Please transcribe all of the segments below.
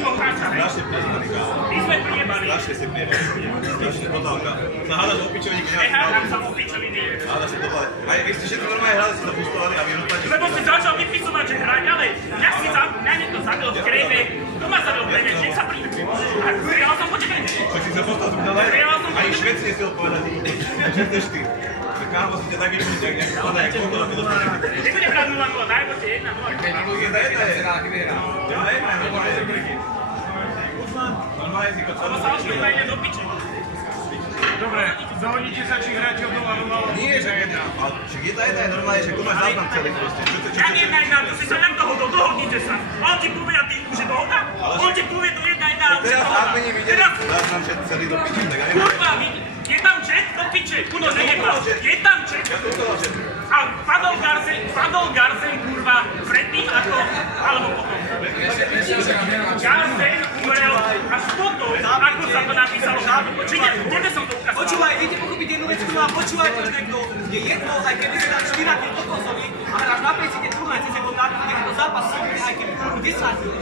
mimo hráča, hej? My sme priebali. Strašne si priebali. Strašne totálka. Sa hádaš o pičovník, Nehádam sa o pičoviny. hádaš sa totálne. Aj vy ste všetko normálne hrali, si to pustovali a vy rozpadne. Lebo si začal vypisovať, že hrať, ale mňa niekto zabil v kréme. Kto ma zabil v kréme? Nech sa príde. A vyrial som, počkaj. Tak si sa postal zbudala. Ani švec si nesiel povedať. Čo chceš ty? Kámo, si ťa tak vyčuť, jak nech spadá, jak koľko na to dostane. Nebudem hrať 0-0, najbočte 1-0. Normálne si Lebo sa ošli ide do piče. Dobre, dohodnite sa, či hráte o 0-0. nie, že jedna. Však jedna je normálne, že tu máš záznam celý proste. Ja neviem, tu si sa nám dohodol, dohodnite sa. On ti povie a ty už je dohoda? On ti povie do 1-1 a už je Teraz dohoda. admini videli záznam celý do piče, tak ja neviem. Kurva, je tam čet do piče, kudo nejedla. Je tam čet. Ja to chcel, že... A padol Garzen, kurva, predtým ako, alebo potom. Garzen umrel až potom, ako sa to napísalo. Či ne, tebe som to ukázal. Počúvaj, viete pochopiť jednu vec, ktorá počúvajte, že niekto je jedno, aj keby si dám 4 kg kokosový a hráš na pecite druhé cez sekundár, je to zápas súdny, aj keby bol 10 kg.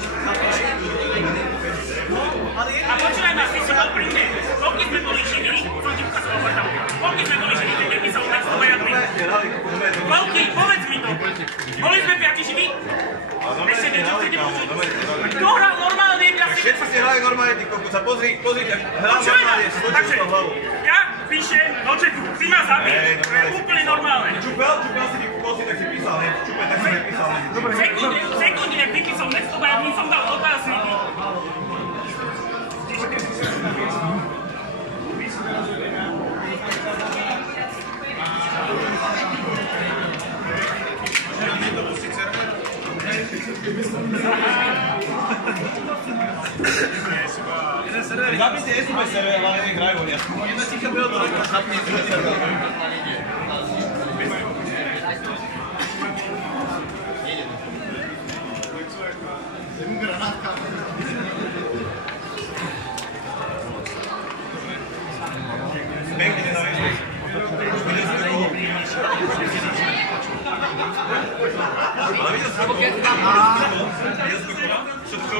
A počúvaj ma, ty si bol pri mne. Pokiaľ sme boli živí, som ti ukázal obrtavku. Pokiaľ sme boli živí, tak nepísal na 100 Koľký, povedz mi to. Boli sme 5 živí? Ešte niečo chcete počuť? Kto hral normálne? Všetci ste hrali normálne, ty kokos, a pozri, hrám normálne, si točil z toho hlavu. Ja píšem, Nočeku, si ma zabil. To je úplne normálne. Čupel si vypúpol si, tak si písal, hej. Čupel, tak si nepísal. Sekundy, jak vypísal next to, ja mi som dal otázniky. Zapnite SMS server, ale nech hrajú oni. Jedna ticha bylo to takto, zapnite SMS server. Pekne na večer. Ale videl som to. Videl som to. Všetko.